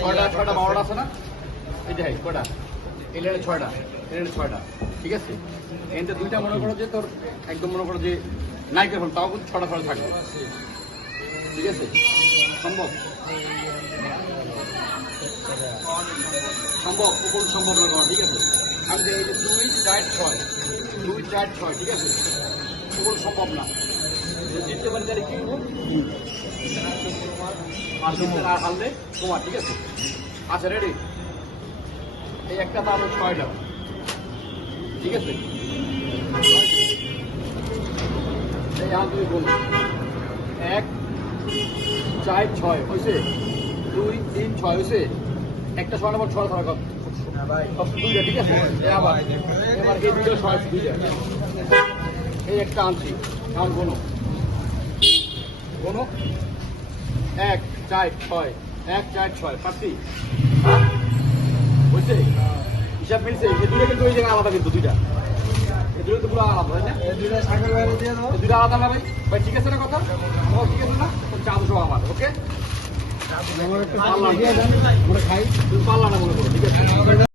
ছয়টা ছয়টা বারোটা আছে না? এই জায়গায় এই ছয়টা এই ছয়টা। ঠিক আছে? এতে দুইটা মনে করো যে তোর, একদম মনে করো যে নাইকের ফোন তাও কিন্তু ছটা ছটা থাকবে। ঠিক আছে? সম্ভব? সম্ভব? উপর সম্ভব না ঠিক আছে? আমি দুই চার ছয়। দুই চার ছয়, ঠিক আছে? উপর সম্ভব না। আর তোমার ঠিক আছে আচ্ছা রেডি এই একটা দাম ছয়টা ঠিক আছে এই দুই বলুন এক চার ছয় হয়েছে দুই তিন ছয় হয়েছে একটা ছয় নম্বর ছয় ধরা দুইটা ঠিক আছে এবার এই ছয় এই একটা আনছি আমার কোনো। কোনো? এক চার ছয়। এক চার ছয়। পাচ্ছি বুঝছে? হিসাব মিলছে? এই দুইটা কিন্তু ওই জায়গায় আলাদা কিন্তু দুইটা। এই দুটো তো পুরো আলাদা তাই না? দুইটা আলাদা না ভাই ঠিক আছে না কথা? ও ঠিক আছে না? সহ আমার ওকে? পাল্লা। না মনে করো ঠিক আছে?